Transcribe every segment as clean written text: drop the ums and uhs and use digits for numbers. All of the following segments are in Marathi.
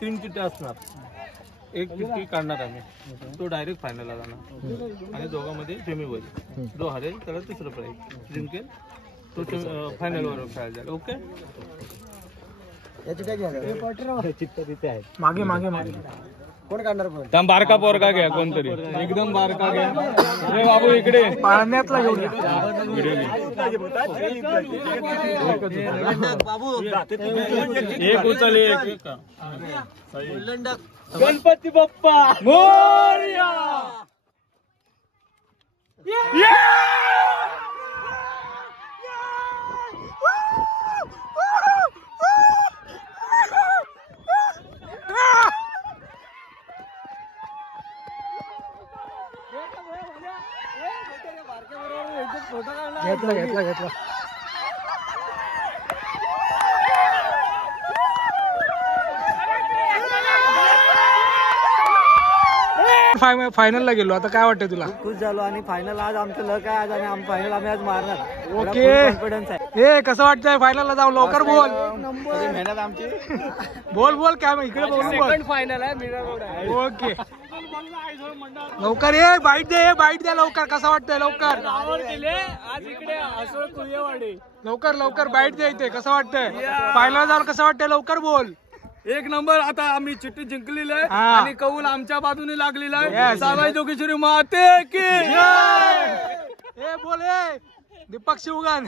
3 चिठ्ठ्या असणार, एक चिठ्ठी काढणार आम्ही, तो डायरेक्ट फायनलला जाणार आणि दोघांमध्ये सेमी होईल. जो हरेल त्याला तिसरं प्राईज, जिंकेल तो फायनलवर खेळायला जाईल. ओके. चिठ्ठ्या तिथे आहे मागे मागे मागे. कोण काढणार? पण बारका पोरका घ्या, कोणतरी एकदम बारका घ्या. अरे बाबू इकडे पाळण्यातला घेऊन एक उचल एक. गणपती बाप्पा मोरया. घेतला घेतला घेतला. फायनलला गेलो. आता काय वाटतं तुला? खुश झालो आणि फायनल आज आमचं लक आहे. आज आणि फायनल आम्ही आज मारणार. ओके. कॉन्फिडन्स आहे. हे कसं वाटतंय फायनलला जाऊ? लवकर बोल. मेहनत आमची. बोल बोल काय इकडे बोल. फायनल आहे. ओके. लवकर ये, बाईट दे, बाईट द्या लवकर. कसं वाटतंय? लवकर आज इकडे असो कुर्यवाडी. लवकर लवकर बाईट द्या इथे. कसं वाटतंय फायनल जाऊन? कसं वाटतंय? लवकर बोल. एक नंबर. आता आम्ही चिठ्ठी जिंकलेली आहे आणि कौल आमच्या बाजूने लागलेला आहे. साबाई जोगेश्वरी माते की हे बोल. दीपक शिवगान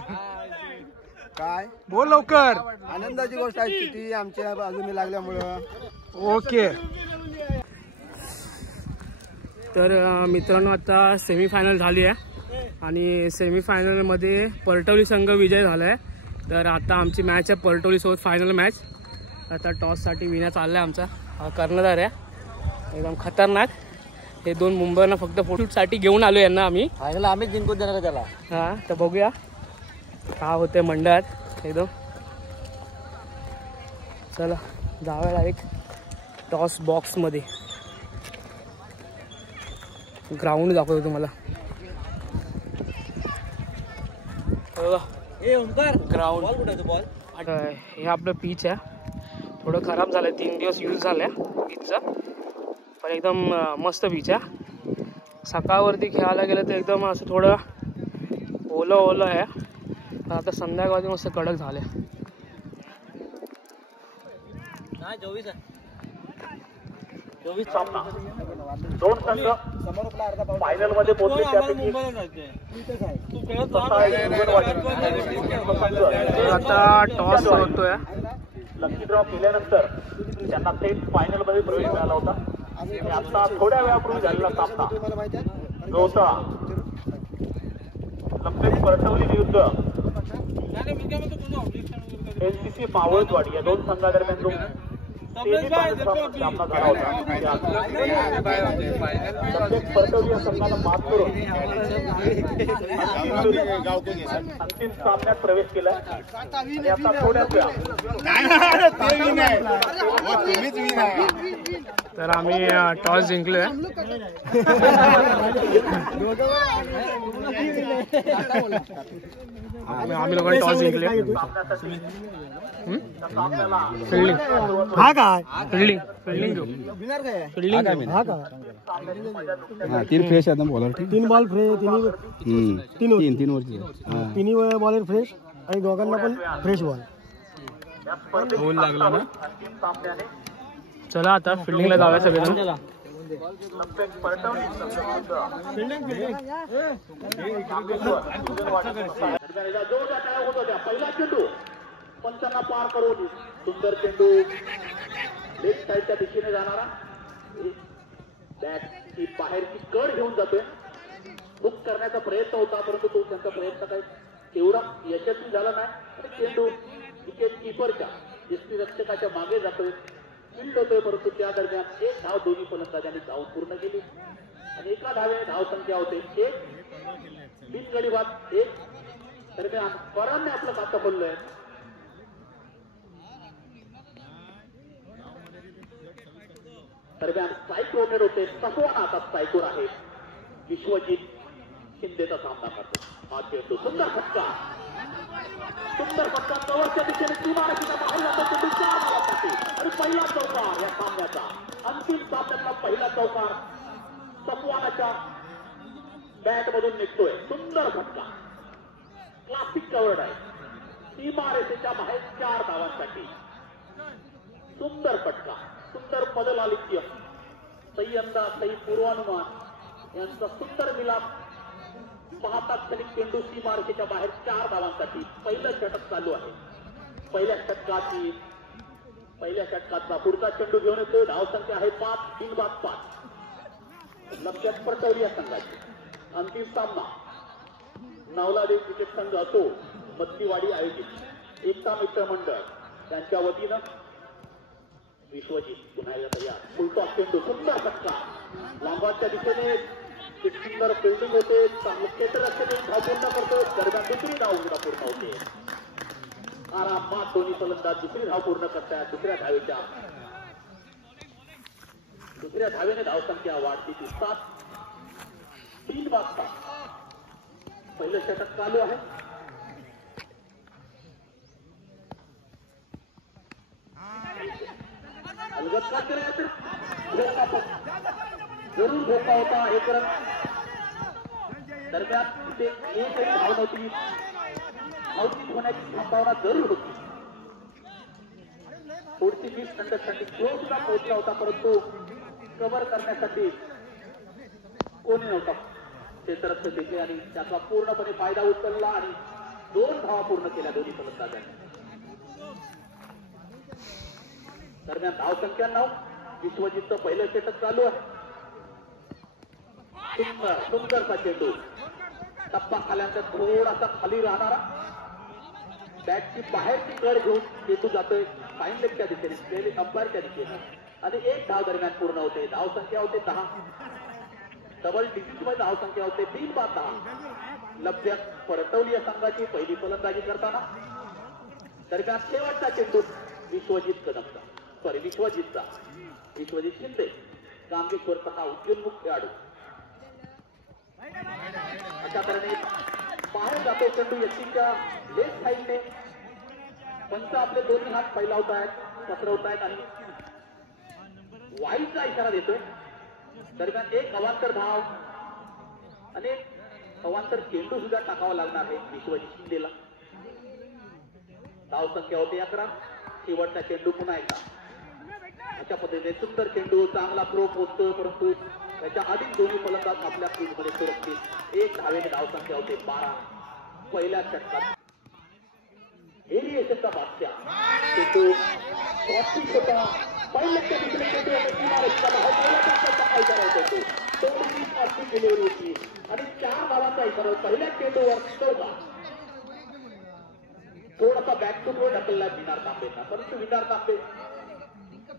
काय बोल लवकर. आनंदाची गोष्ट आहे चिठ्ठी आमच्या बाजूने लागल्यामुळं. ओके. तर मित्रांनो आता सेमीफायनल झाली आहे आणि सेमीफायनलमध्ये परटवली संघ विजय झाला आहे. तर आता आमची मॅच आहे परटवलीसोबत फायनल मॅच. आता टॉससाठी विना चालला आहे आमचा. हा कर्णधार आहे एकदम खतरनाक. हे दोन मुंबईला फक्त फोटोसाठी घेऊन आलो यांना आम्ही. फायनल आम्हीच जिंकून देणार त्याला. हां तर बघूया काय होते मंडळात एकदम. चला जाऊया डायरेक्ट टॉस बॉक्समध्ये. ग्राउंड दाखवतो तुम्हाला. ग्राउंड हे आपलं पिच आहे. थोडं खराब झालं, 3 दिवस यूज झालं पिचचं, पण एकदम मस्त पिच आहे. सकाळवरती खेळायला गेलं तर एकदम असं थोडं ओलं ओलं आहे. आता संध्याकाळी मस्त कडक झालं. 24 सामना, 2 संघ फायनल मध्ये पोहोचले. आता टॉस होतोय. लकी ड्रॉ केल्यानंतर त्यांना थेट फायनल मध्ये प्रवेश मिळाला होता. आणि आता थोड्या वेळापूर्वी झालेला सामना जो होता लंपेश परटवली विरुद्ध एलसीसी मावळतवाडी या 2 संघादरम्यान जो सामना झाला होता. लंपेश परटवली या संघाला मात करून अंतिम सामन्यात प्रवेश केला. आणि आता थोड्याच वेळा तर आम्ही टॉस जिंकलोय. आम्ही लोकांनी टॉस जिंकले. फिल्डिंग हा काय फिल्डिंग फिल्डिंग फिल्डिंग हा का 3 फ्रेश आहे बॉलर. 3 ball fresh. तीन वरची तिन्ही बॉलर फ्रेश आणि दोघांना पण फ्रेश बॉल. गोल लागला ना. चला आता फिल्डिंगला जाऊया सगळेजण. पहिला चेंडू पंचांना पार करून सुंदर चेंडू लेफ्ट साईडच्या दिशेने जाणारा. बॅटची बाहेरची कड घेऊन जातोय. बुक करण्याचा प्रयत्न होता परंतु तो त्यांचा प्रयत्न काही तेवढा यशस्वी झाला नाही. आणि चेंडू विकेट किपरच्या यष्टीरक्षकाच्या मागे जातोय. फील्ड होतोय परंतु त्या दरम्यान 1 धाव दोन्ही फलंदाजांनी धाव पूर्ण केली. आणि एका धावे धाव संख्या होते 1. बिनगडी बाद 1. दरम्यान परांनी आपलं खातं खोललंय. दरम्यान स्ट्राईक रोटेड होते. सखवाना आता स्ट्राईकवर आहे. विश्वजित शिंदेचा सामना करतो. हा चेंडू सुंदर फटका. सुंदर फटका कव्हरच्या दिशेने सीमारेषेच्या बाहेर जातो. चेंडू 4 धावांसाठी आणि षटकाचा पहिला चौकार सफवानाच्या बॅट मधून निघतोय. सुंदर फटका, क्लासिक कव्हर्ड आहे. सीमा रेषेच्या बाहेर 4 धावांसाठी सुंदर फटका, सुंदर पदलालित्य, सही अंदाज, सही पूर्वानुमान यांचा सुंदर मिलाप. पाहता क्षणी चेंडू सीमा रेषेच्या बाहेर 4 धावांसाठी. पहिलं षटक चालू आहे. पहिल्या षटकाचा पुढचा चेंडू घेऊन येतो. धावसंख्या आहे 5, 3 बाद 5. लक्षात परतवली या संघाची. अंतिम सामना नवलादेव क्रिकेट संघ असो मत्तीवाडी आयोजित एकता मित्र मंडळ त्यांच्या वतीनं विश्वजित पुन्हा एकदा तयार. फुलटॉस चेंडू, सुंदर फटका, लांबाच्या दिशेने सुंदर फिल्डिंग होते. चांगलं क्षेत्ररक्षण धाव पूर्ण करतो. दरम्यान दुसरी धाव सुद्धा पूर्ण होते. आरामात दोन्ही फलंदाज दुसरी धाव पूर्ण करतात. दुसऱ्या धावेने धावसंख्या वाढती ती 7, 3 बाद 7. पहिलं षटक चालू आहे. अलगद का केलं तर जरूर धोका होता. हे करत दरम्यान तिथे एकही धाव नव्हती. धावतीत होण्याची संभावना जरूर होती. पुढची 20 खंडखंडी थ्रो सुद्धा पोहोचला होता, परंतु कव्हर करण्यासाठी कोणी नव्हता क्षेत्ररक्षकाचे आणि त्याचा पूर्णपणे फायदा उचलला आणि 2 धावा पूर्ण केल्या दोन्ही फलंदाजांनी. दरम्यान धावसंख्या 9. विश्वजितचं पहिलं षटक चालू आहे. सुंदरचा चेंडू, टप्पा खाल्यानंतर थोडासा खाली राहणारा, बॅटची बाहेरची कड घेऊन चेंडू जातोय फाईन लेगच्या दिशेने, अंपायरच्या दिशेने आणि 1 धाव दरम्यान पूर्ण होते. धावसंख्या होते 10. डबल डिजिट मध्ये धावसंख्या होते 3 बाद 10. लभ्य परतवली या संघाची पहिली फलंदाजी करताना. दरम्यान शेवटचा चेंडू विश्वजित शिंदे कांगेश्वरचा हा उद्योन्मुख खेळाडू. अशा तऱ्हेने बाहेर जातो चेंडू. यष्टीच्या लेफ्ट साईडने पंच आपले दोन्ही हात फैलावतायत, पसरवतायत आणि वाईचा इशारा देतोय. दरम्यान 1 अवांतर धाव आणि अवांतर चेंडू सुद्धा टाकावा लागणार आहे विश्वजित शिंदेला. धावसंख्या होते 11. शेवटचा चेंडू पुन्हा एकदा अशा पद्धतीने सुंदर चेंडू, चांगला थ्रो पोहोचतो, परंतु त्याच्या आधी दोन्ही फलंदाज आपल्या फील्डमध्ये सुरक्षित. 1 धावेने धावसंख्या होते 12. पहिल्या षटकात व्हेरिएशनचा बादशाह चेंडू होता. पहिल्याच्या दुसरे चेंडू डिलिव्हरी होती आणि 4 धावांचा इशारा. पहिल्या चेंडूवर 14. थोडासा बॅक टू थ्रो ढकलला विनार तांबेंना, परंतु विनार तांबे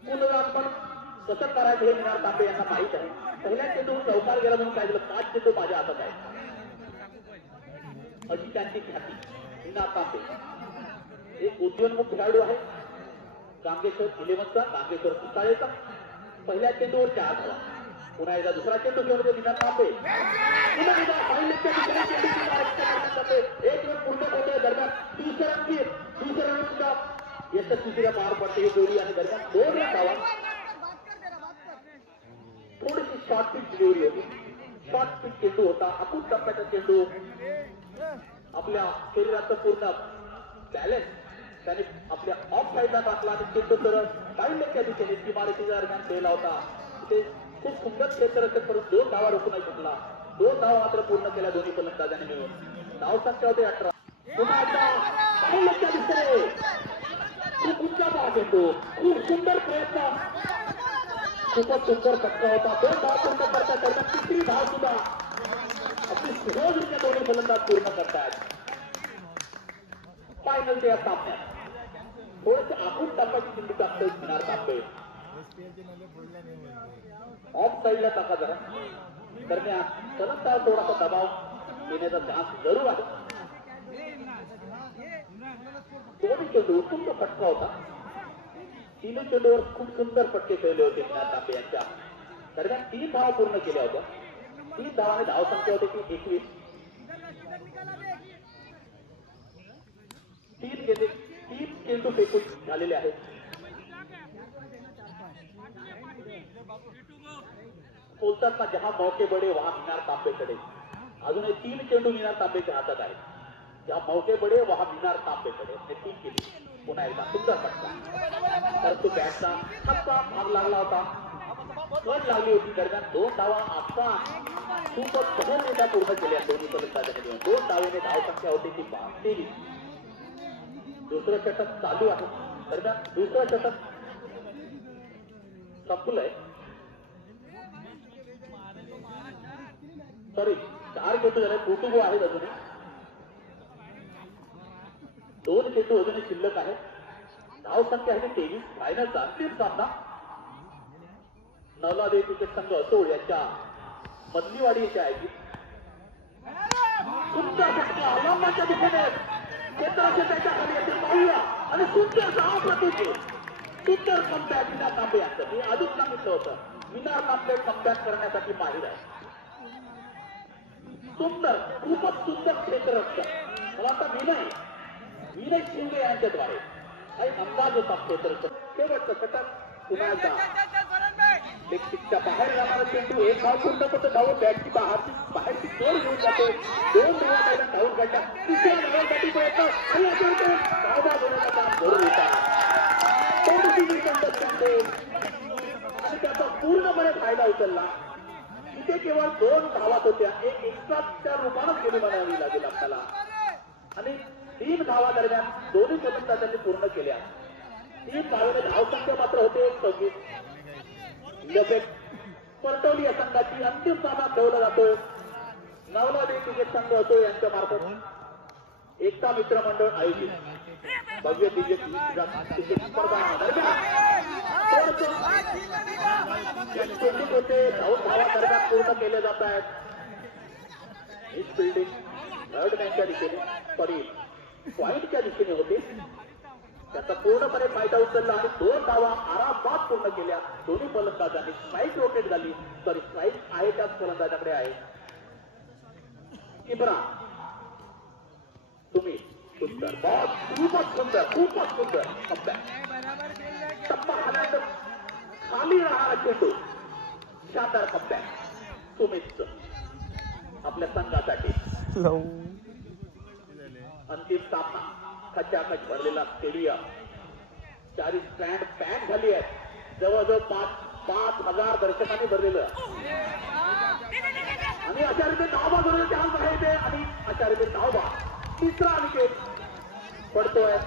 पुनरागमन कसं करायचं हे विनार तांबे यांना माहीत आहे. पहिल्या चेंडू चौकार गेला म्हणून काय झालं, 5 चेंडू माझ्या हातात आहे अशी त्यांची ख्याती. विनार तांबे एक उद्योन्मुख खेळाडू आहे. कांगेश्वर 11चा, कांगेश्वर सुसाळेचा. पहिल्या चेंडूवर 4 धावा. पुन्हा एकदा दुसरा चेंडू घेऊन विनार तांबे. पुन्हा एकदा पहिल्याच्या दुसऱ्या चेंडू 1 रन पूर्ण होते. दरम्यान दुसऱ्या रन सुद्धा यशस्वीरित्या पार पडते ही जोडी आणि दरम्यान 2 रन धावा. थोडीशी शॉर्ट पिच डिलिव्हरी होती. शॉर्ट पिच चेंडू होता. अकूट टप्प्याचा चेंडू. आपल्या शरीराचं पूर्ण बॅलन्स त्याने आपल्या ऑफ साईडला टाकला आणि चेंडू सरळ पाहिल्याच्या दिशेने सीमारेषेच्या दरम्यान खेळला होता. ते खूप सुंदर क्षेत्ररक्षक करून 2 धावा रोखू नाही शकला. 2 धावा मात्र पूर्ण केल्या दोन्ही फलंदाजांनी मिळून. धावसंख्या होते 18. पुन्हा एकदा पाहिल्याच्या दिशेने खूप उंचा चेंडू, खूप सुंदर प्रयत्न, खूपच सुंदर फटका होता. 2 धाव पूर्ण करतात. दरम्यान 3री धाव सुद्धा अगदी सहजरित्या दोन्ही फलंदाज पूर्ण करतात. फायनलच्या या सामन्यात थोडस आखून टाकायची चिंता टाकतोय विनार तांबे. ऑफ साईडला टाका जरा. दरम्यान फलंदाज थोडासा दबाव येण्याचा चान्स जरूर आहे. दोन्ही चेंडू उत्तम फटका होता. 3 चेंडूवर खूप सुंदर फटके खेळले होते विनार तांबे यांच्या. दरम्यान 3 धावा पूर्ण केल्या होत्या. 3 धावाने धावसंख्या होते की 21. 3 चेंडू फेकून झालेले आहेत. बोलतात ना, जहा मौके बडे वहा मिनार तांबेकडे. अजूनही 3 चेंडू मिनार तांबेच्या हातात आहे. जहा मौके बडे वहा मिनार तांबेकडे. 3 केली. पुन्हा एकदा सुंदर फटका. परंतु बॅटचा हक्का भाग लागला होता. कट लागली होती. दरम्यान 2 धावा आता खूपच सहजरित्या पूर्ण केल्या दोन्ही फलंदाजांनी. 2 धावेने धावसंख्या होती ती 23. दुसरं षटक चालू आहे. दरम्यान दुसरं षटक संपलंय. सॉरी, 4 चेंडू झाले. पोटुगो आहेत अजूनही. 2 चेंडू अजूनही शिल्लक आहे. धावसंख्या आहे 23. फायनलचा अंतिम सामना नवलादेवी क्रिकेट संघ असोळ यांच्या मधलीवाडी येथे आहे. सुंदर फटका लांबाच्या दिशेने क्षेत्राच्या त्याच्या खाली येथे पाहूया आणि सुंदर 6 प्रतिचे सुंदर कमबॅक मिनार तांबे यांचं. मी आधीच सांगितलं होतं, मिनार तांबे कमबॅक करण्यासाठी माहीर आहे. सुंदर, खूपच सुंदर क्षेत्ररक्षक. मला वाटतं विनय शिंदे यांच्याद्वारे काही अंदाज होता क्षेत्ररक्षक. शेवटचं षटक पुन्हा एकदा लेगस्टिकच्या बाहेर जाणारा चेंडू 1 धाव पूर्ण होतं. धाव बॅटची बाहेरची जोर घेऊन जाते. 2 धावा पहिला धावून काढल्या. तिसऱ्या धावांसाठी प्रयत्न आणि धावा घेण्याचं काम करून होता. आणि त्याचा पूर्णपणे फायदा उचलला. इथे केवळ 2 धावाच होत्या. एक एक्स्ट्राच्या रूपानच गेली म्हणावी लागेल आपल्याला. आणि 3 धावा दरम्यान दोन्ही फलंदाजांनी पूर्ण केल्या. 3 धावेने धावसंख्या मात्र होते 26. परटवली या संघाची अंतिम सामना खेळवला जातोय. नवलादेवी क्रिकेट संघ असो यांच्या मार्फत एकता मित्र मंडळ आयोजित भव्य दिव्य क्रिकेट स्पर्धा होते. धावा दरम्यान पूर्ण केले जात आहेत. हिट फिल्डिंग थर्ड मॅनच्या दिशेने, सॉरी पॉइंटच्या दिशेने होते. त्याचा पूर्णपणे फायदा उचलला आणि 2 धावा आरामात पूर्ण केल्या दोन्ही फलंदाजांनी. स्ट्राईक रोटेट झाली. सॉरी, स्ट्राईक आहे त्याच फलंदाजाकडे आहे. इब्राहिम तुम्ही सुंदर बॉल, खूपच सुंदर कमबॅक. टप्पा खाली राहणारा चेंडू, शानदार कमबॅक सुमितचं आपल्या संघासाठी. अंतिम सामना खचाखच भरलेला स्टेडियम. 4 स्टँड पॅक झाली आहेत. जवळजवळ 5,000 दर्शकांनी भरलेलं. आणि अशा रीते धावबा जोडले चान्स आहे ते. आणि अशा रीते धावबा तिसरा विकेट पडतोय.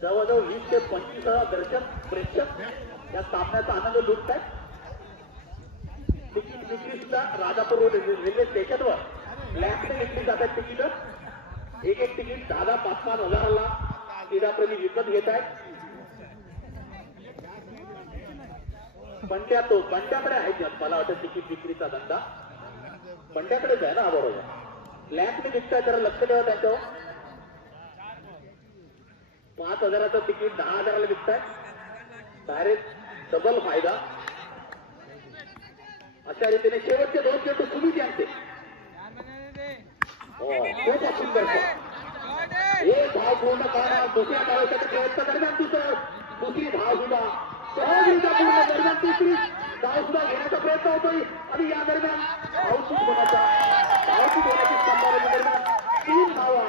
जवळजवळ 20 ते 25,000 दर्शक प्रेक्षक या सामन्याचा आनंद लुटत आहेत. तिकीट विक्री सुद्धा राजापूर रोड रेल्वे स्टेशनवर लॅम्पने विकली जातात. तिकीट एक तिकीट 10,000-5,000 हजाराला क्रीडाप्रेमी विकत घेत आहेत. बंड्याकडे आहे. मला वाटतं तिकीट विक्रीचा धंदा बंड्याकडेच आहे ना. बरोबर, लॅम्पने विकताय. जरा लक्ष द्यावं त्यांच्यावर. 5,000चं तिकीट 10,000ला विकताय. डायरेक्ट डबल फायदा. अशा रीतीने शेवटचे 2 चेंडू सुमित यांचे. खूपच सुंदर. 1 धाव पूर्ण करणार. दुसऱ्या धावेसाठी प्रयत्न दरम्यान दुसरी धाव सुद्धा सहजरित्या पूर्ण. दरम्यान तिसरी धाव सुद्धा घेण्याचा प्रयत्न होतोय. आणि या दरम्यान धावचूक होण्याची संभावना. दरम्यान 3 धावा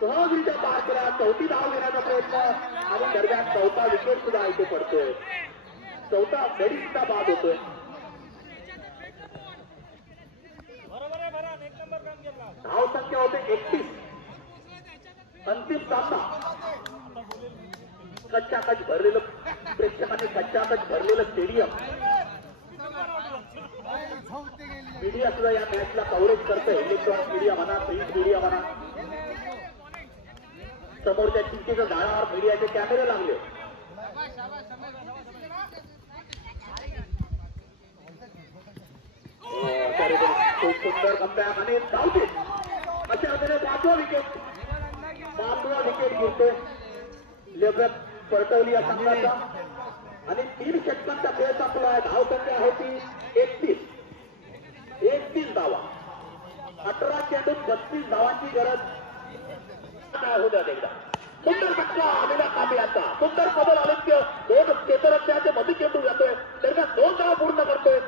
सहजरित्या पार केल्या. 4थी धाव घेण्याचा प्रयत्न आणि दरम्यान 4था विकेट सुद्धा इथे पडतोय. 4था गडी सुद्धा बाद होतोय. धाव संख्या होते 31. अंतिम सामना कच्चाकच भरलेलं प्रेक्षकांनी कच्चाकच भरलेलं स्टेडियम. मीडिया सुद्धा या मॅचला कव्हरेज करतोय. इलेक्ट्रॉनिक मीडिया म्हणा, प्रिंट मीडिया म्हणा. समोरच्या चिंतेच्या झाडावर मीडियाचे कॅमेरे लागले. खूप सुंदर कमबॅक आणि धावते. अशा रीतीने 5वा विकेट घेतोय लेफ्ट परटवली या संघाचा. आणि 3 षटकांचा खेळ संपला आहे. धावसंख्या होती 31 धावा. 18 चेंडूत 32 धावांची गरज. काय होत्या एकदा सुंदर फटका आलेला कामे आता सुंदर बदल आदित्य दोन क्षेत्ररक्षणाचे मध्ये चेंडू जातोय दरम्यान 2 धावा पूर्ण करतोय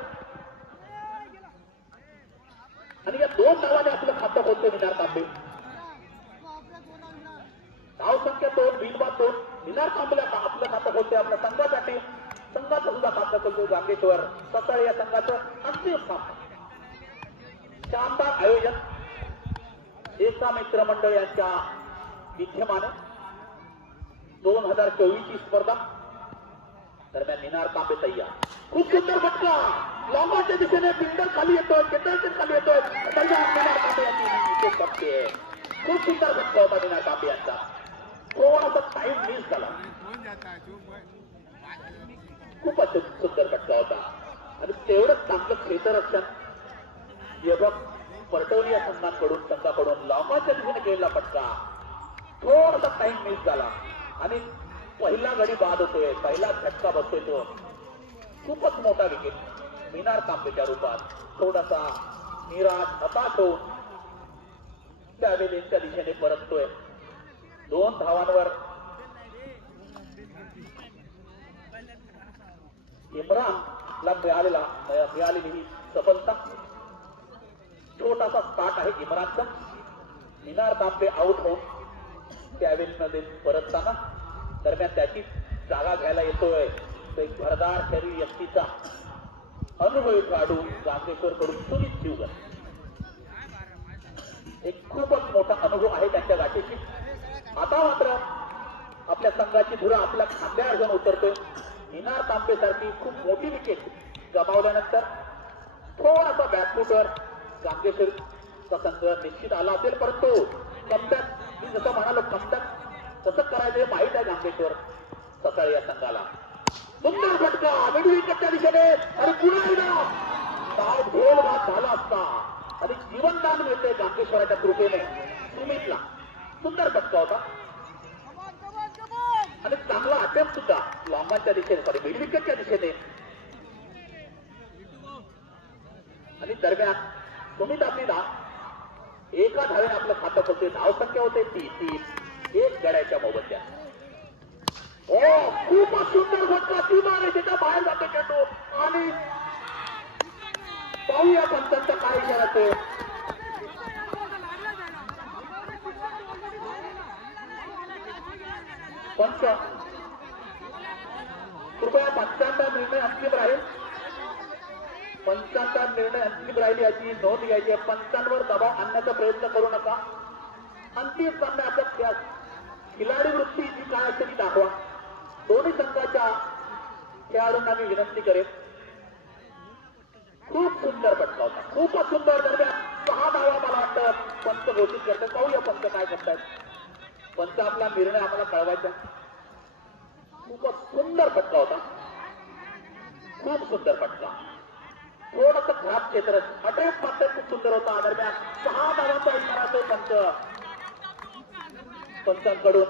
आणि या 2 धावाने आपलं खातं खोलतोय मिनार तांबे. धाव संख्या 2 बिनबाद 2 मिनार तांबेला आपलं खातं खोलतोय आपल्या संघासाठी. संघाचं सुद्धा खातं खोलतोय गांगेश्वर सकाळी या संघाचं अंतिम सामना. शानदार आयोजन एका मित्रमंडळ यांच्या विद्यमाने 2024 ची स्पर्धा दरम्यान मिनार तांबे तय्यार. खूप सुंदर फटका लॉंगॉनच्या दिशेने बिंडर खाली येतोय चेंडू खाली येतोय दरम्यान मिनार तांबे यांची करते. खूप सुंदर फटका होता मिनार तांबे यांचा. थोडासा टाइम मिस झाला. खूपच सुंदर फटका होता आणि तेवढंच चांगलं क्षेत्ररक्षण परटवली या संघाकडून लॉंगॉनच्या दिशेने केलेला फटका. थोडासा टाइम मिस झाला आणि पहिला गडी बाद होतोय पहिला झटका बसतोय तो. खूपच मोठा विकेट मिनार तांबेच्या रूपात. थोडासा निराश हताश होऊन त्यावेळेच्या दिशेने परततोय. 2 धावांवर इम्रानला मिळालेली ही सफलता. छोटासा स्टार्ट आहे इम्रानचा. मिनार तांबे आउट होऊन त्यावेळेमध्ये परतताना दरम्यान त्याची जागा घ्यायला येतोय एक भरदार शरीर व्यक्तीचा अनुभवी खेळाडू गांगेश्वर कडून सुनीत शिवगण. एक खूपच मोठा अनुभव आहे त्यांच्या गाठीशी. आता मात्र आपल्या संघाची धुरा आपल्या खांद्यावर घेऊन उतरतोय. मिनार तांबे सारखी खूप मोठी विकेट गमावल्यानंतर थोडासा बॅकफुटवर गांगेश्वरचा संघ निश्चित आला असेल परंतु कमबॅक मी जसं म्हणालो कमबॅक कसं करायचं माहित आहे गांगेश्वर सकाळी या संघाला. सुंदर फटका मिड विकेटच्या दिशेने आणि पुन्हा एकदा डाव ढोल भात झाला असता आणि जीवनदान मिळते गांगेश्वराच्या कृपेने सुमितला. सुंदर फटका होता आणि चांगला अटेम्प्ट सुद्धा लॉंगॉनच्या दिशेने सॉरी मिड विकेटच्या दिशेने. आणि दरम्यान सुमित आपली एका धावेने आपलं खातं खोलते. धाव संख्या होते 3 1 गड्याच्या मोबदल्यात. खूपच सुंदर फटका सीमा रेषेच्या बाहेर जातो चेंडू आणि पाहूया पंचांचा काय इशारा तो. पंच कृपया पंचांचा निर्णय अंतिम राहील. पंचांचा निर्णय अंतिम राहील याची नोंद घ्यायची आहे. पंचांवर दबाव आणण्याचा प्रयत्न करू नका. अंतिम सामन्याच्या खिलाडी वृत्ती जी काय असेल ती दाखवा. दोन्ही संघाच्या खेळाडूंना मी विनंती करेन. खूप सुंदर फटका होता खूपच सुंदर. दरम्यान 6 धावा मला वाटतं पंच घोषित करतात. पाहूया पंच काय करतायत. पंच आपला निर्णय आम्हाला कळवायचा. खूपच सुंदर फटका होता खूप सुंदर फटका. थोडस खराब क्षेत्र अटेम्प्ट मात्र खूप सुंदर होता. दरम्यान 6 धावांचा इशारा असेल पंचांकडून.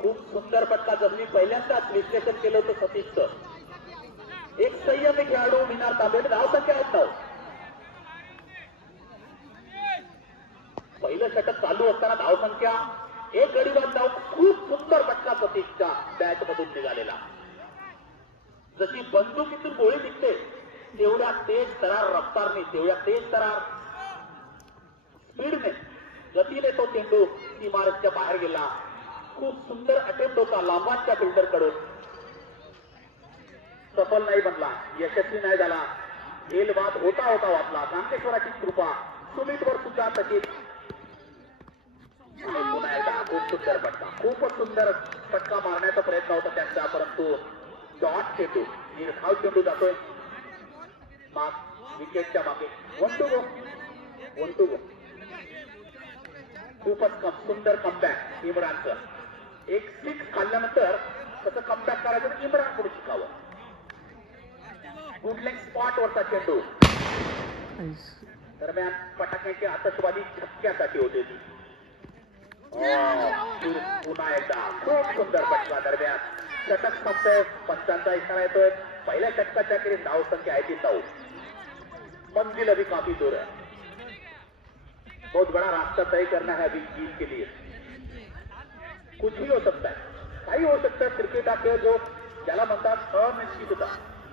खूप सुंदर फटका. जर मी पहिल्यांदाच विश्लेषण केलं होतं सतीशचं. एक संयमी खेळाडू मिनार तांबे. धाव संख्या आहेत 9. पहिलं षटक चालू असताना धाव संख्या 1 गडीबाद धाव. खूप सुंदर फटका सतीशच्या बॅट मधून निघालेला. जशी बंदुकीतून गोळी निघते तेवढ्या तेज तरार रफ्तारने तेवढ्या तेज तरार स्पीडने गतीने तो चेंडू सीमारेषेच्या बाहेर गेला. खूप सुंदर अटेम्प्ट होता लांबाच्या फिल्डर कडून. सफल नाही बनला यशस्वी नाही झाला. गेलबाद होता वाचला. गांगेश्वराची कृपा सुमितवर सुद्धा तशीच. पुन्हा एकदा खूप सुंदर फटका खूपच सुंदर फटका मारण्याचा प्रयत्न होता त्यांचा परंतु डॉट चेंडू निर्धाव चेंडू जातोय विकेटच्या मागे. 1 to go. खूपच सुंदर कमबॅक इम्रानचं. एक 6 खाल्ल्यानंतर कसं कमबॅक करायचं इम्रानकडून शिकावं. गुड लेग स्पॉट वरचा चेंडू. दरम्यान फटाक्याची आतषबाजी छक्क्यासाठी होते ती. पुन्हा एकदा खूप सुंदर फटका. दरम्यान षटक संपतोय. पंचांचा इशारा येतोय. पहिल्या षटकाच्या खेळी धाव संख्या आहे ती 9. मंजिल अभी काफी दूर है. बहुत बड़ा रास्ता तय करना है अभी जीत के लिए. कुछ भी हो सकता है, काही हो सकता है. क्रिकेट हा खेळ जो ज्याला म्हणतात अनिश्चितता.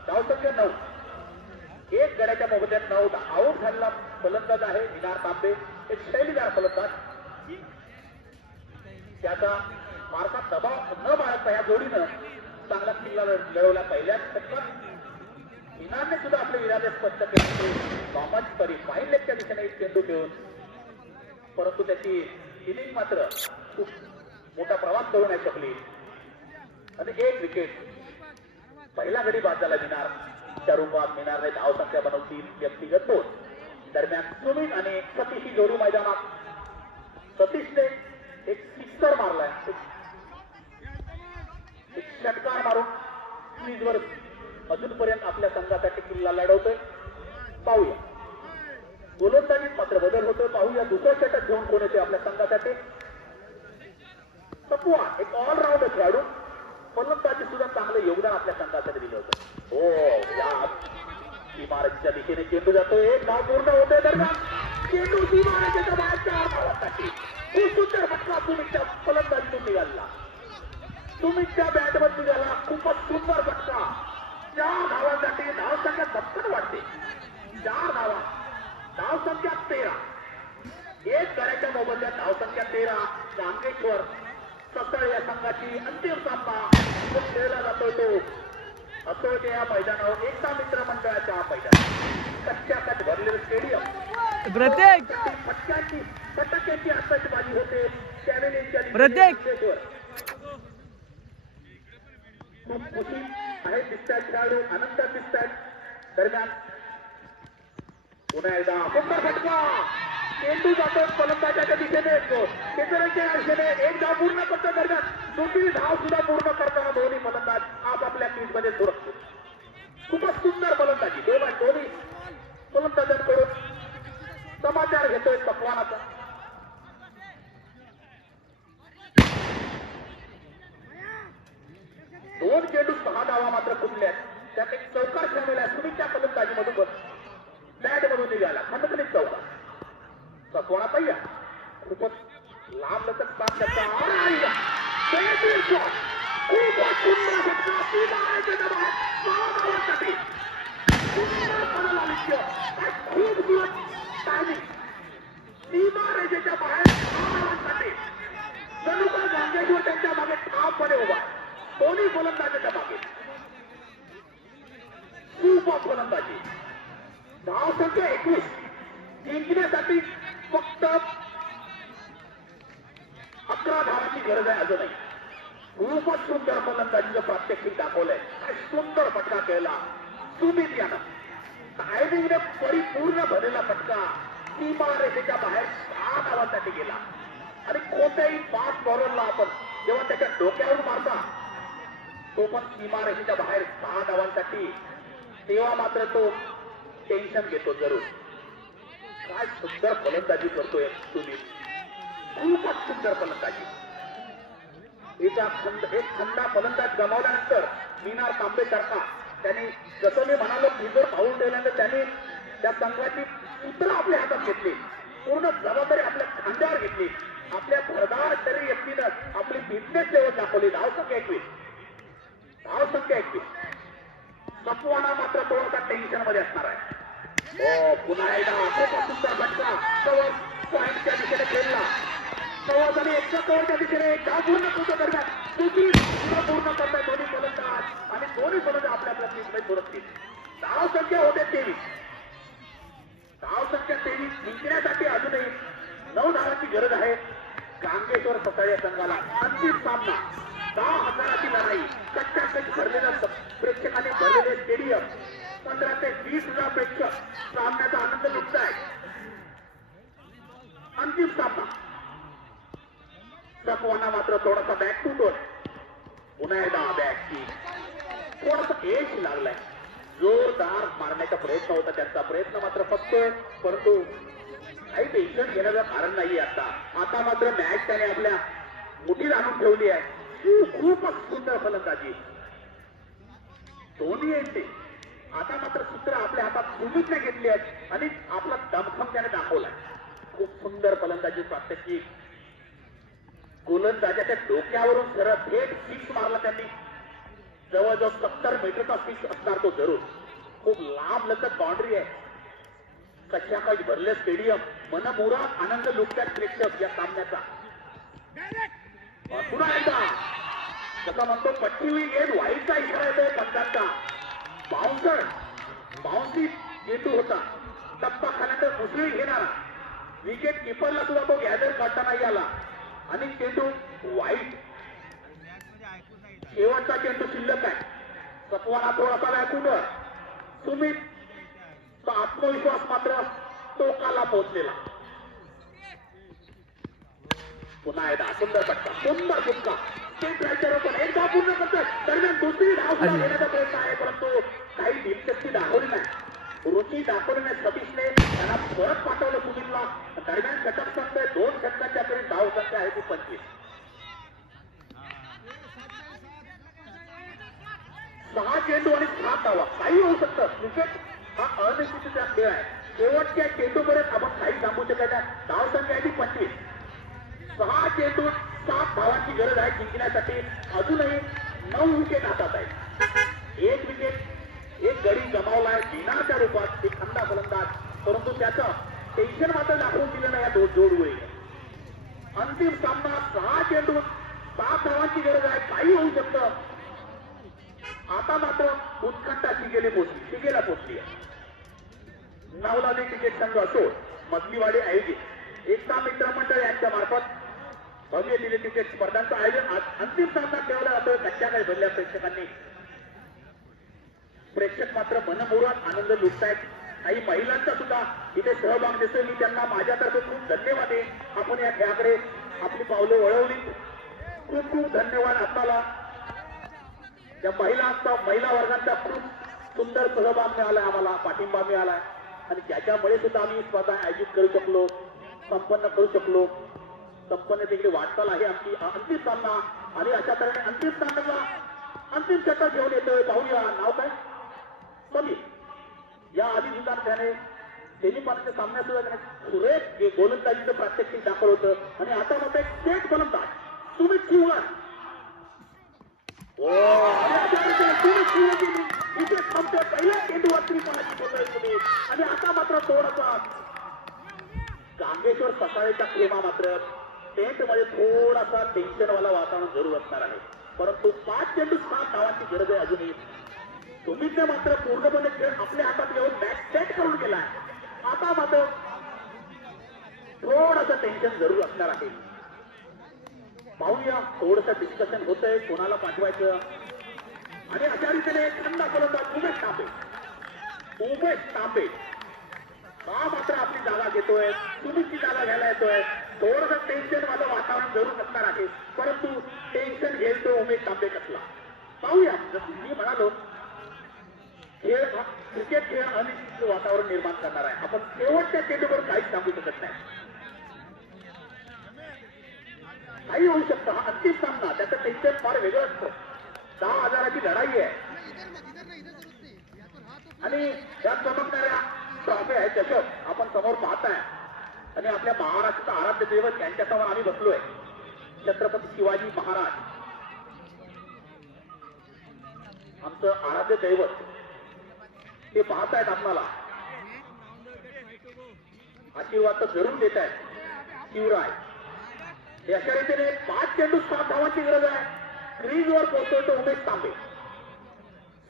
धावसंख्या 9, एक गड्याच्या मोबदल्यात 9 आऊट झालेला फलंदाज आहे विनार तांबे. एक शैलीदार फलंदाज, त्याचा फारसा दबाव न बाळगता या जोडीनं चांगला किल्ला लढवला. पहिल्याच षटकात विनारने सुद्धा आपले इरादे स्पष्ट केले. थॉमस तरी फाईन लेगच्या दिशेने एक चेंडू घेऊन, परंतु त्याची इनिंग मात्र खूप मोठा प्रवास करू नाही शकली आणि एक विकेट. पहिला गडी बाद झाला विनारच्या रूपात. विनारने धावसंख्या बनवली व्यक्तिगत 2. दरम्यान सुमित आणि सतीश ही जोडी मैदानात. सतीशने एक सिक्सर मारलाय, एक षटकार मारून क्रीजवर अजूनपर्यंत आपल्या संघासाठी किल्ला लढवतोय. पाहूया गोलंदाजीत मात्र बदल होतोय. पाहूया दुसरं षटक घेऊन कोण येते आपल्या संघासाठी. सपुआ एक ऑलराऊंडर खेळाडू, फलंदाजी सुद्धा चांगलं योगदान आपल्या संघासाठी दिलं होतं. हो, या इमारतीच्या दिशेने चेंडू जातोय. एक धाव पूर्ण होतोय. दरम्यान चेंडू इमारतीच्या बाहेर 4 धावांसाठी. खूप सुंदर फटका सुमितच्या फलंदाजीतून निघाला. सुमितच्या बॅटवर निघाला खूपच सुंदर फटका. 4 धावांसाठी धावसंख्या झटकन वाढते. 4 धावा, धावसंख्या 13. एक गड्याच्या मोबदल्यात धावसंख्या 13. गांगेश्वर सतळ या संघाची अंतिम सामना खेळला जातोय तो असोच्या या मैदानावर. एकता मित्र मंडळाच्या मैदानात कच्च्याकच भरलेलं स्टेडियम. प्रत्येक फटक्याची फटक्याची आतषबाजी होते त्यावेळेच्या खूप खुशी आहे. दिसतात खेळाडू आनंदात दिसतात. दरम्यान पुन्हा एकदा सुंदर फटका. चेंडू जातो फलंदाजाच्या दिशेने, केंद्राच्या दिशेने. एक धाव पूर्ण करतो. दरम्यान दुसरी धाव सुद्धा पूर्ण करताना दोन्ही फलंदाज आपापल्या क्रीजमध्ये धुरकतो. खूपच सुंदर फलंदाजी दोन्ही फलंदाजांकडून. समाचार घेतोय पकवानाचा. दोन चेंडू 6 धावा मात्र फुटल्या. त्यात एक चौकार खेळलेला सुमितच्या फलंदाजीमधून बॅट मधून निघाला खंडखंडित चौकार. पकवाना पहिला खूपच लांब लचक साथ त्याचा. खूपच सुंदर फटका. 3 धावांच्या दबाव 6 धावांसाठी. सुंदर पडला आयुष्य. खूप टायमिंग. सीमारेषेच्या बाहेर 6 धावांसाठी. जणू काय गांगेश्वर त्यांच्या मागे ठामपणे उभा. दोन्ही फलंदाजाच्या मागे. खूप फलंदाजी. धावसंख्या 21. जिंकण्यासाठी फक्त 11 धावांची गरज आहे अजूनही. खूपच सुंदर फलंदाजीचं प्रात्यक्षिक दाखवलंय. काय सुंदर फटका खेळला सुमित यानं. टायमिंगने परिपूर्ण भरलेला फटका सीमारेषेच्या बाहेर 6 धावांसाठी गेला. आणि कोणत्याही फास्ट बॉलरला आपण जेव्हा त्याच्या डोक्यावर मारता तो पण सीमारेषेच्या बाहेर 6 धावांसाठी, तेव्हा मात्र तो टेन्शन घेतो जरूर. काय सुंदर फलंदाजी करतोय सुनील. खूपच सुंदर फलंदाजी. एक खंडा फलंदाज गमावल्यानंतर विनार तांबे सारखा त्यांनी, जसं मी म्हणालो बिगर पाऊल ठेवल्यानंतर त्यांनी त्या संघाची सूत्र आपल्या हातात घेतली. पूर्ण जबाबदारी आपल्या खांद्यावर घेतली. आपल्या भरदार शरीर व्यक्तीनं आपली फिटनेस लेवल दाखवली. धावसंख्या 21. धावसंख्या 21. सपवाना मात्र थोडासा टेन्शन मध्ये असणार आहे. हो, पुन्हा एकदा खूपच सुंदर फटका. कवर पॉईंटच्या दिशेने खेळला. कवर आणि एकशे कवरच्या दिशेने एक धाव पूर्ण करतो. दरम्यान दुसरी पूर्ण करताय दोन्ही फलंदाज आणि दोन्ही फलंदाज आपल्या आपल्या क्रीजमध्ये धुरकतील. धावसंख्या होते 23. धावसंख्या 23. जिंकण्यासाठी अजूनही 9 धावांची गरज आहे. गांगेश्वर सकाळी संघाला अंतिम सामना. 10,000ची लढाई. कच्च्याकच भरलेलं प्रेक्षकांनी भरलेले स्टेडियम. 15 ते 20,000 प्रेक्षक सामन्याचा आनंद लुटतायत. अंतिम सामना. सपवाना मात्र थोडासा बॅक टू बॉल. पुन्हा एकदा बॅटची थोडासा एज लागलाय. जोरदार मारण्याचा प्रयत्न होता त्यांचा. प्रयत्न मात्र फक्तोय, परंतु काही टेन्शन घेण्याचं कारण नाहीये. आता मात्र मॅच त्याने आपल्या मुठीत आणून ठेवली आहे. खूपच सुंदर फलंदाजी दोन्ही येते. आता मात्र सूत्र आपल्या हातात सुमितने घेतली आहेत आणि आपला दमखम त्याने दाखवलाय. खूप सुंदर फलंदाजी प्रात्यक्षिक. गोलंदाजाच्या डोक्यावरून सरळ थेट सिक्स मारला त्यांनी. जवळजवळ 70 मीटरचा सिक्स असणार तो जरूर. खूप लांब लचक बाउंड्री आहे. कशा काही भरले स्टेडियम. मनमुराद आनंद लुटतात प्रेक्षक या सामन्याचा. पुन्हा एकदा जसा म्हणतो पट्टी गेट व्हाईटचा इशारा येतोय पंचांचा. बाउन्सी चेंडू होता. टप्पा खाल्यानंतर उसळी घेणारा. विकेट किपरला सुद्धा तो गॅदर काढता नाही आला आणि चेंडू वाईट. शेवटचा चेंडू शिल्लक आहे. सत्वाना थोडासा व्याकुंड. सुमित आत्मविश्वास मात्र टोकाला पोहोचलेला. पुन्हा एकदा सुंदर फटका. सुंदर फटका. पण एकदा पूर्ण करतात. दरम्यान दुसरी धाव सुद्धा घेण्याचा प्रयत्न आहे परंतु काही दिलचस्पी दाखवली नाही. रुची दाखवण्याने सतीशने त्यांना परत पाठवलं सुमितला. दरम्यान षटक संख्या 2 षटकांच्या तरी धाव संख्या आहे ती 25. 6 चेंडू आणि 7 धावा. काही होऊ शकतं. क्रिकेट हा अनिश्चिततेचा खेळ आहे. शेवटच्या चेंडूपर्यंत आपण काही सांगू शकत नाही. धाव संख्या आहे ती 25. 6 चेंडू 7 धावांची गरज आहे जिंकण्यासाठी. अजूनही 9 विकेट हातात आहेत. एक विकेट एक गडी गमावलाय दिनाच्या रूपात एक खंदा फलंदाज. परंतु त्याचं टेन्शन मात्र दाखवून दिलं नाही या जोडवेळी. अंतिम सामना 6 चेंडू 7 धावांची गरज आहे. काही होऊ शकतं. आता मात्र उत्कंठा शिगेला पोचली आहे. नवलादी क्रिकेट संघ असो मजलीवाडी आयोजित एकता मित्रमंडळ यांच्या मार्फत भव्य दिले क्रिकेट स्पर्धांचं आयोजन अंतिम सामना ठेवला जातोय. कच्च्या काही भरल्या प्रेक्षकांनी. प्रेक्षक मात्र मनमुराद आनंद लुटतायत. काही महिलांचा सुद्धा इथे सहभाग दिसतोय. मी त्यांना माझ्यातर्फे खूप धन्यवाद आहे. आपण या खेळाकडे आपली पावलं वळवली. खूप खूप धन्यवाद आपल्याला. या महिला वर्गांचा खूप सुंदर सहभाग मिळालाय आम्हाला. पाठिंबा मिळालाय आणि त्याच्यामुळे सुद्धा आम्ही स्पर्धा आयोजित करू शकलो. संपन्न करू शकलो. संपन्न देखील वाटचाल आहे आमची. अंतिम सामना आणि अशा तऱ्हेने अंतिम सामन्याला अंतिम षटक घेऊन येतोय. पाहूया नाव काय समीर. या आधी सुद्धा त्याने सेमीफायनलच्या सामन्यात सुद्धा त्याने सुरेख गोलंदाजीचं प्रात्यक्षिक दाखवलं होतं आणि आता मग एक थेट गोलंदाज सुमित शिवला. इथे थांबतोय. पहिल्या चेंडूवरती तुम्ही आणि आता मात्र थोडासा गांगेश्वर सकाळीचा खेमा मात्र टेंट मध्ये थोडासा टेन्शनवाला वातावरण जरूर असणार आहे. परंतु 5 चेंडू 7 धावांची गरज आहे अजूनही. सुमितने मात्र पूर्णपणे खेळ आपल्या हातात घेऊन मॅच सेट करून गेला. आता मात्र थोडंसं टेन्शन जरूर असणार आहे. पाहूया थोडंसं डिस्कशन होतंय कोणाला पाठवायचं आणि अशा रीतीने खंदा फलंदाज उमेश तांबे हा मात्र आपली जागा घेतोय. सुमितची जागा घ्यायला येतोय. थोडंसं टेन्शन माझं वातावरण जरूर असणार आहे परंतु टेन्शन घेईल तो उमेश तांबे कसला. पाहूया. जसं मी म्हणालो खेळ क्रिकेट खेळ अनिश्चित वातावरण निर्माण करणार आहे. आपण शेवटच्या चेंडूवर काहीच सांगू शकत नाही. काही होऊ शकतं. हा अंतिम सामना त्याचं टेन्शन फार वेगळं असतं. 10,000ची लढाई आहे आणि या चमकणाऱ्या ट्रॉफी आहे चषक आपण समोर पाहताय आणि आपल्या महाराष्ट्राचं आराध्य दैवत यांच्यासमोर आम्ही बसलोय. छत्रपती शिवाजी महाराज आमचं आराध्य दैवत ते पाहतायत. आपल्याला आशीर्वाद तर जरूर देत आहेत शिवराय. अशा रीतीने 5 चेंडू 7 धावांची गरज आहे. क्रीजवर पोहोचतोय तो उमेश तांबे.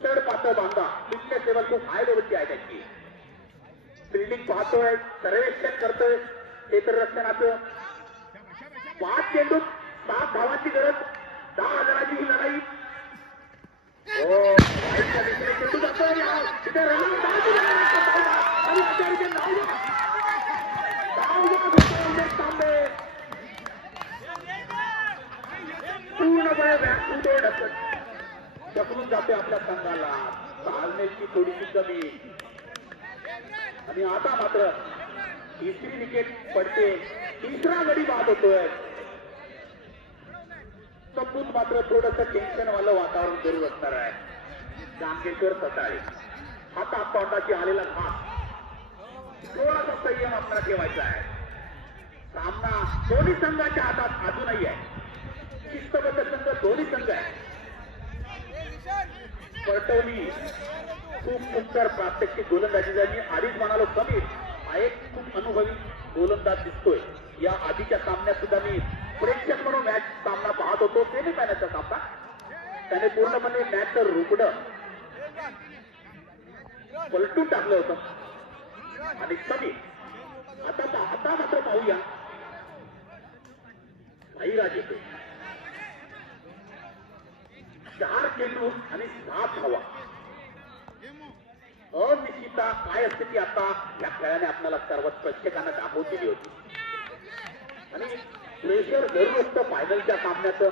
चढ पातळ बांधा. फिटनेस लेवल खूप हाय लेवलची आहे त्यांची. फिल्डिंग पाहतोय. सर्वेक्षण करतोय क्षेत्ररक्षणाचं. 5 चेंडू 7 धावांची गरज. 10,000ची ही लढाई. चेंडू जातोय तिथे रन आणि अशा रीतीने उमेश तांबे पूर्णपणे ढकलून जाते आपल्या संघाला. चालण्याची थोडीशी कमी आणि आता मात्र तिसरी विकेट पडते. तिसरा गडी बाद होतोय. संपूर्ण मात्र थोडंसं टेन्शनवालं वातावरण जरूर असणार आहे. गांगेश्वर सकाळी हातात तोंडाची आलेला घास. थोडासा संयम आपल्याला ठेवायचा आहे. सामना दोन्ही संघाच्या हातात अजूनही आहे. शिस्तबद्ध संघ दोन्ही संघ आहे. परटवली खूप सुंदर प्रात्यक्षिक गोलंदाजी झाली. आधीच म्हणालो कमी हा एक खूप अनुभवी गोलंदाज दिसतोय. या आधीच्या सामन्यात सुद्धा मी प्रेक्षक म्हणून मॅच सामना पाहत होतो. सेमीफायनलचा सामना त्याने पूर्णपणे मॅच रुपडं पलटून टाकलं होतं आणि कमी आता मात्र पाहूया भाईराज येतो. 4 चेंडू आणि 7 धावा. अनिश्चितता काय असते ती आता या खेळाने आपल्याला सर्व प्रेक्षकांना दाखवून दिली होती आणि प्रेशर जरूर असतं फायनलच्या सामन्याचं.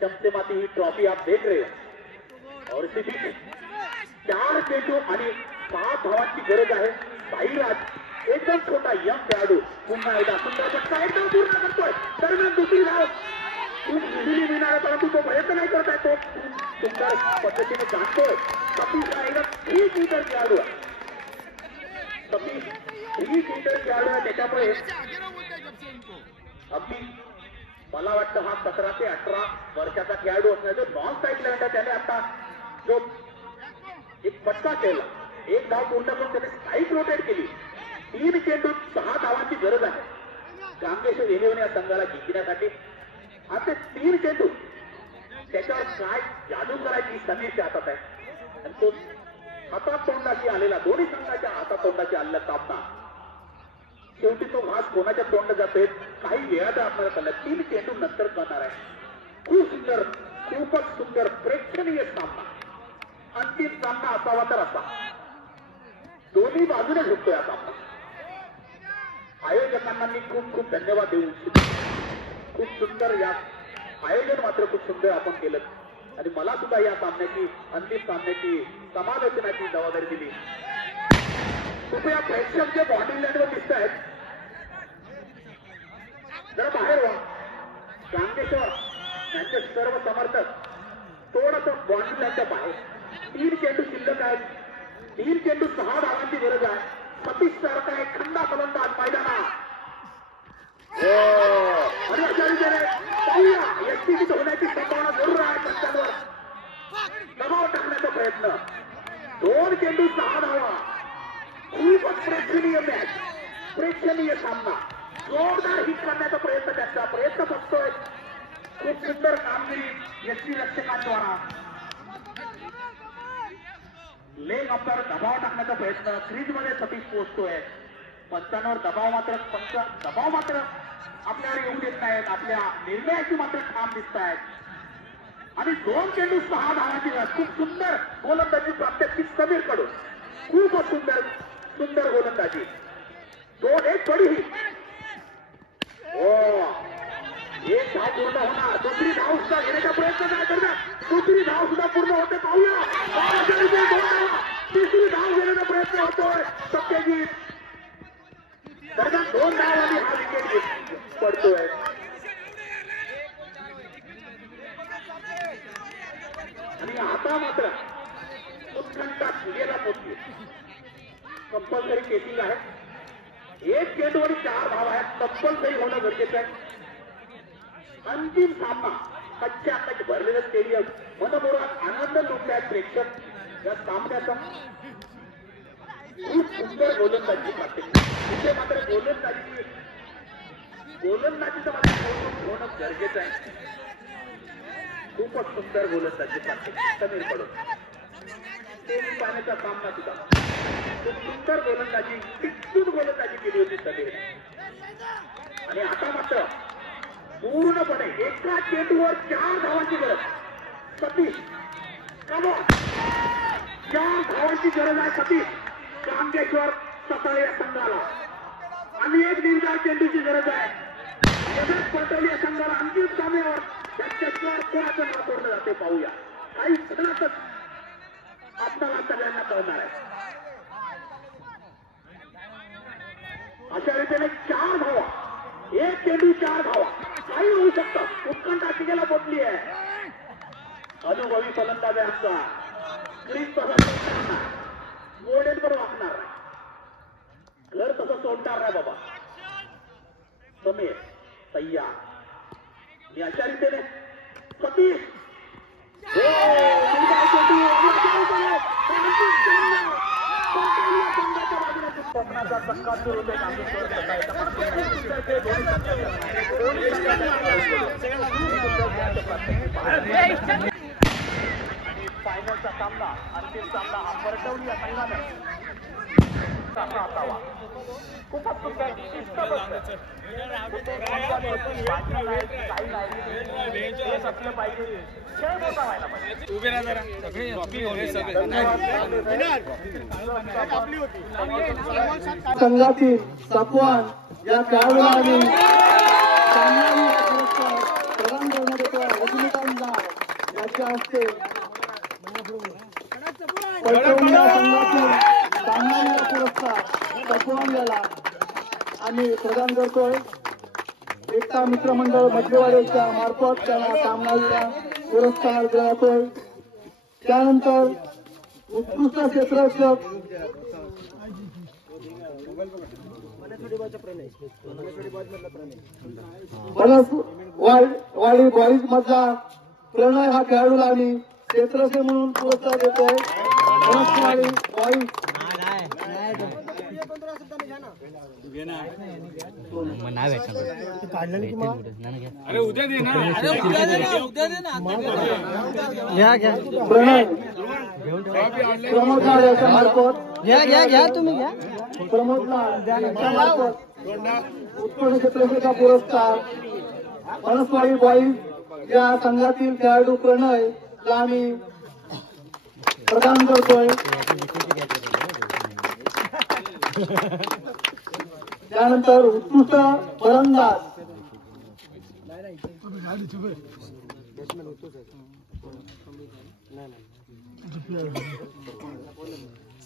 चमचमाती ही ट्रॉफी आप देख रहे हो और इसी बीच 4 चेंडू आणि 7 धावांची गरज आहे. भाईराज एकदम छोटा यंग खेळाडू पुन्हा एकदा सुंदर फटका एकदम पूर्ण करतोय. दरम्यान दुसरी धाव खूप इझिली मिळणार परंतु तो प्रयत्न नाही करताय. तो खूप सुंदर पद्धतीने जाणतोय. सतीश हा एकदम 3 मीटर खेळाडू आहे. सतीश 3 मीटर खेळाडू आहे. त्याच्यामुळे अगदी मला वाटतं हा 17 ते 18 वर्षाचा खेळाडू असण्याचा नॉन साईड त्याने आता जो एक फटका केला. 1 धाव पूर्ण करून त्याने साईड रोटेट केली. 3 चेंडू 6 धावांची गरज आहे गांगेश्वर इलेव्हन या संघाला जिंकण्यासाठी. आता 3 चेंडू त्याच्यावर काय जादू करायची समीरच्या हातात आहे आणि तो हातात तोंडाची आलेला दोन्ही संघाच्या हातात तोंडाची आलेला सामना शेवटी तो भाग कोणाच्या तोंड जातोय काही वेळात आपल्याला कळलं. 3 चेंडू नंतर करणार आहे. खूप सुंदर खूपच सुंदर प्रेक्षणीय सामना. अंतिम सामना असावा तर असा दोन्ही बाजूने झुकतोय हा सामना. आयोजकांना मी खूप खूप धन्यवाद देऊ इच्छितो. खूप सुंदर या आयोजन मात्र खूप सुंदर आपण केलं आणि मला सुद्धा या सामन्याची अंतिम सामन्याची समालोचनाची जबाबदारी दिली. कृपया प्रेक्षक जे बॉन्डिंग लाईनवर दिसत आहेत जरा बाहेर व्हा. गांगेश्वर यांचे सर्व समर्थक थोडंसं बॉन्डिंग लाईनच्या बाहेर. 3 चेंडू शिल्लक आहेत. 3 चेंडू 6 धावांची गरज आहे. सतीश सारखा एक खंडा फलंदाज मैदानात आणि अशा रीतीने पाहूया यष्टीत होण्याची संभावना जरूर आहे. पंचांवर दबाव टाकण्याचा प्रयत्न. 2 चेंडू 6 धावा. खूपच प्रेक्षणीय मॅच. प्रेक्षणीय सामना. जोरदार हिट करण्याचा प्रयत्न त्यांचा प्रयत्न बघतोय. खूप सुंदर कामगिरी यष्टी रक्षकांद्वारा. लेग अंपायर दबाव टाकण्याचा प्रयत्न. क्रीज मध्ये सतीश पोहोचतोय. पंचांवर दबाव मात्र आपल्याला येऊ देत नाहीत. आपल्या निर्णयाची मात्र ठाम दिसत आहेत आणि 2 चेंडू 6 धावांची गरज. खूप सुंदर गोलंदाजी प्रात्यक्षिक समीर कडून. खूपच सुंदर सुंदर गोलंदाजी. 2-1 बडी ही. एक धाव पूर्ण होणार. दुसरी धाव सुद्धा घेण्याचा प्रयत्न नाही करतात. दुसरी धाव सुद्धा पूर्ण होते. पाहूया 2 धावा. तिसरी धाव घेण्याचा प्रयत्न होतोय सत्यजित. दरम्यान 2 धाव आणि हा विकेट पडतोय. आणि आता मात्र उत्कंठा गेला पोचली. कंपल्सरी केसिंग आहे. 1 चेंडू आणि 4 धाव आहेत. कंपल्सरी होणं गरजेचं आहे. अंतिम सामना कच्च्या कच्च भरलेलं स्टेडियम. मनपूर्वक आनंद लुटतात प्रेक्षक या सामन्याचा. खूप सुंदर गोलंदाजी इथे मात्र गोलंदाजीचं मात्र होणं गरजेचं आहे. खूपच सुंदर गोलंदाजी समीर कडून. सेमी पाण्याचा सामना सुद्धा खूप सुंदर गोलंदाजी टिकून गोलंदाजी केली होती समीरने. आणि आता मात्र पूर्णपणे एका चेंडूवर 4 धावांची गरज. सतीश कमॉन 4 धावांची गरज आहे. सतीश गांगेश्वर सकाळी या संघाला आणि एक निर्धार चेंडूची गरज आहे. पटेल या संघाला अंतिम सामन्यावर त्यांच्यावर कोणाचं नाव तोडलं जाते पाहूया. काही क्षणातच आपल्याला सगळ्यांना कळणार आहे. अशा रीतीने 4 धावा. 1 चेंडू 4 धावा. काही होऊ शकतं. उत्कंठा टिकेला पोचली आहे. अनुभवी फलंदाज आहे आमचा. क्रीज तसा मोडेल पण वागणार. घर तसं सोडणार नाही बाबा. समीर तय्यार आणि अशा रीतीने सतीश स्वप्नाचा धक्का सुरू आणि फायनलचा सामना अंतिम सामना हा परटवली या संघाने सामना असावा. खूपच सुंदर शिस्तबद्ध काही नाही हे असलं पाहिजे. खेळ मोठा व्हायला पाहिजे. संघातील सपवान या खेळाडूला प्रदान करण्यात येतो. रजनीकांतला याच्या हस्ते परटवली या संघातील सामनावीर पुरस्कार सपवान याला आम्ही प्रदान करतोय. एकता मित्रमंडळ मध्यवाडीच्या मार्फत त्यांना सामनावीर पुरस्कार देतोय. त्यानंतर उत्कृष्ट क्षेत्ररक्षक वाडी बॉईज मधला प्रणय हा खेळाडूला आम्ही क्षेत्ररक्षक म्हणून पुरस्कार देतोय. वाडी बॉईज अरे उद्या दे ना. प्रणय प्रमोद याच्या मार्फत घ्या तुम्ही घ्या. प्रमोदला यांच्या मार्फत उत्कृष्ट क्षेत्ररक्षका पुरस्कार वनस्वाडी बॉईज या संघातील खेळाडू प्रणयला आम्ही प्रदान करतोय. त्यानंतर उत्कृष्ट फलंदाज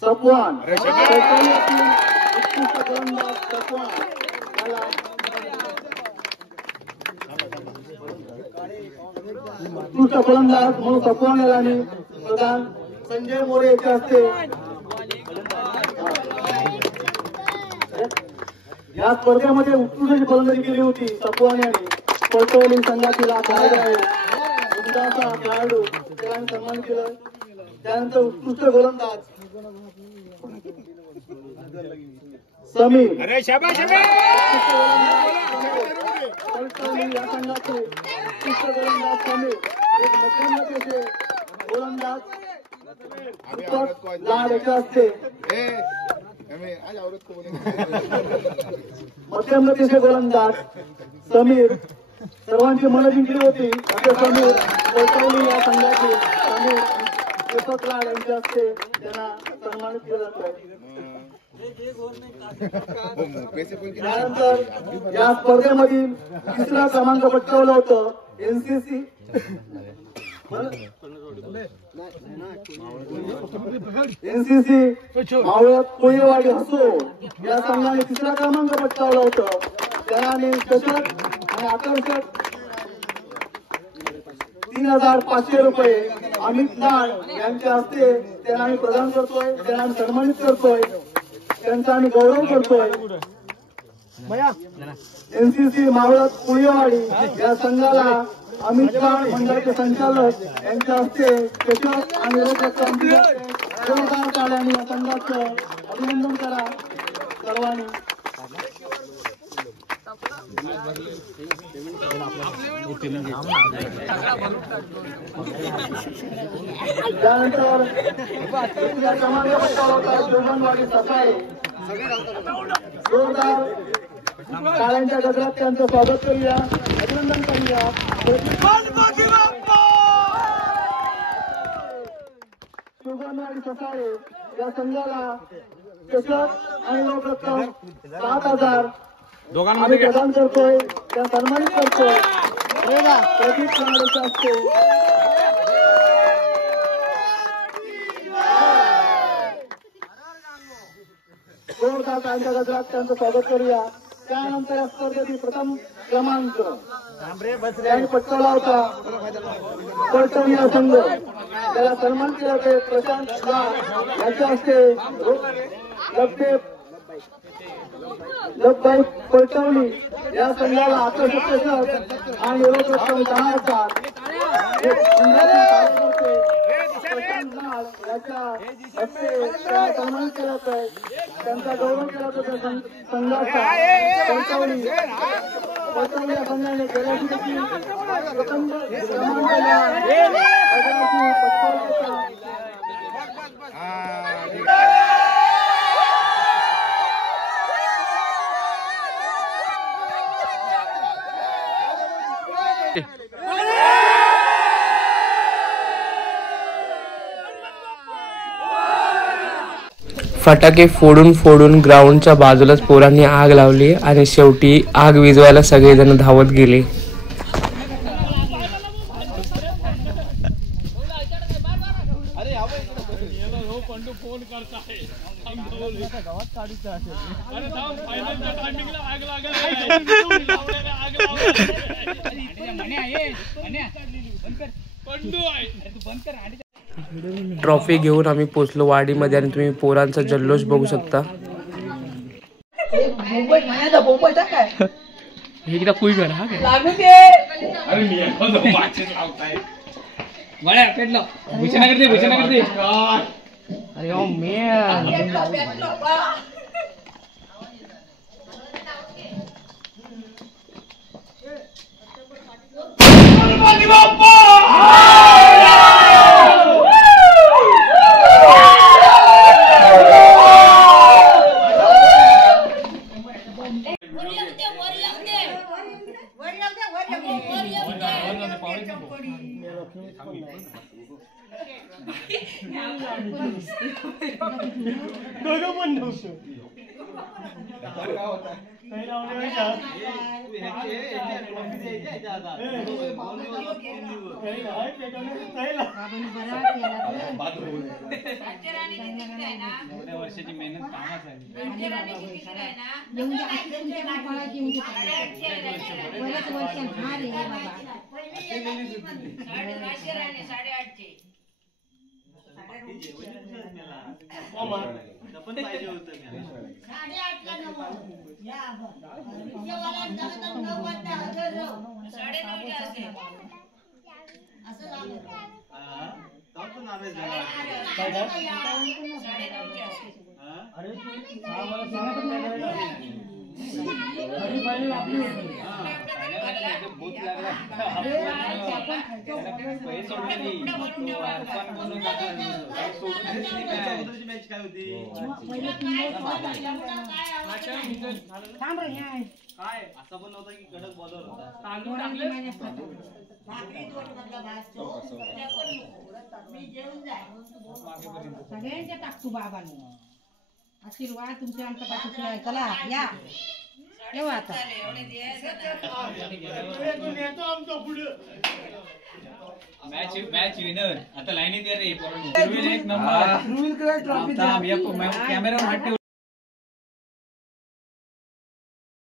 सपवान उत्कृष्ट फलंदाज सपवान याला उत्कृष्ट फलंदाज म्हणून सपवान याला आणि प्रधान संजय मोरे याच्या हस्ते या स्पर्धेमध्ये उत्कृष्ट फलंदाजी केली होती सपवान यांनी. परटवली संघातील खेळाडू आहे उंदाचा खेळाडू त्याला सन्मान केलं. त्यानंतर उत्कृष्ट गोलंदाज समीर परटवली या संघाचे उत्कृष्ट गोलंदाज समीर एक मध्यमगतीचे गोलंदाज लाल याच्या हस्ते मध्यमगतीचे गोलंदाज समीर सर्वांची मन जिंकली होती. असे समीर परटवली या संघाचे समीर दीपक लाल यांच्या हस्ते त्यांना सन्मानित केलं जातोय. त्यानंतर या स्पर्धेमधील तिसरा क्रमांक पटकावलं होतं एनसीसी मावळत कोळीवाडी हसो या संघाने तिसरा क्रमांक पटकावला होता. त्याने चषक आणि आकर्षक 3,500 रुपये अमित लाड यांच्या हस्ते त्यांना आम्ही प्रदान करतोय. त्यांना आम्ही सन्मानित करतोय. त्यांचा आम्ही गौरव करतोय. एनसीसी मावळत कोळीवाडी या संघाला अमित लाड मंडळाचे संचालक यांच्या हस्ते चषक आणि जोरदार टाळ्यांनी या संघाचं अभिनंदन करा सर्वांनी. त्यानंतर जोगणवाडी सफाई जोरदार टाळ्यांच्या गजरात त्यांचं स्वागत करूया अभिनंदन करूया. जोगणवाडी सफाई या संघाला चषक आणि रोख रक्कम 7,000 आम्ही प्रदान करतोय. त्या सन्मानित करतोय. प्रदीप खेळाडूच्या हस्ते जोरदार टाळ्यांच्या गजरात त्यांचं स्वागत करूया. त्यानंतर या स्पर्धेतील प्रथम क्रमांक त्यांनी पटकावला होता परटवली या संघ. त्याला सन्मान केला होते प्रशांत लाड यांच्या हस्ते लक्षे लबाई पलटवली या संघाला आकर्षक यश आणि रोख रक्कम 10,000 याच्या हस्ते सन्मान केला तर त्यांचा गौरव केला तर संघाचा पलटवली या संघाने गेल्या वर्षी प्रथम क्रमांकाला फटाके फोडून फोडून ग्राउंडच्या बाजूलाच पोरांनी आग लावली आणि शेवटी आग विझवायला सगळेजण धावत गेले. ट्रॉफी घेऊन आम्ही पोचलो वाडीमध्ये आणि तुम्ही पोरांचा जल्लोष बघू शकता. सगळ्यांच्या टाकतो बाबांनी आशीर्वाद तुमच्या आमच्या पाठीशी आहे. चला या येऊ आता. मॅच विनर आता लाईनीत या रे. एक नंबर कॅमेरा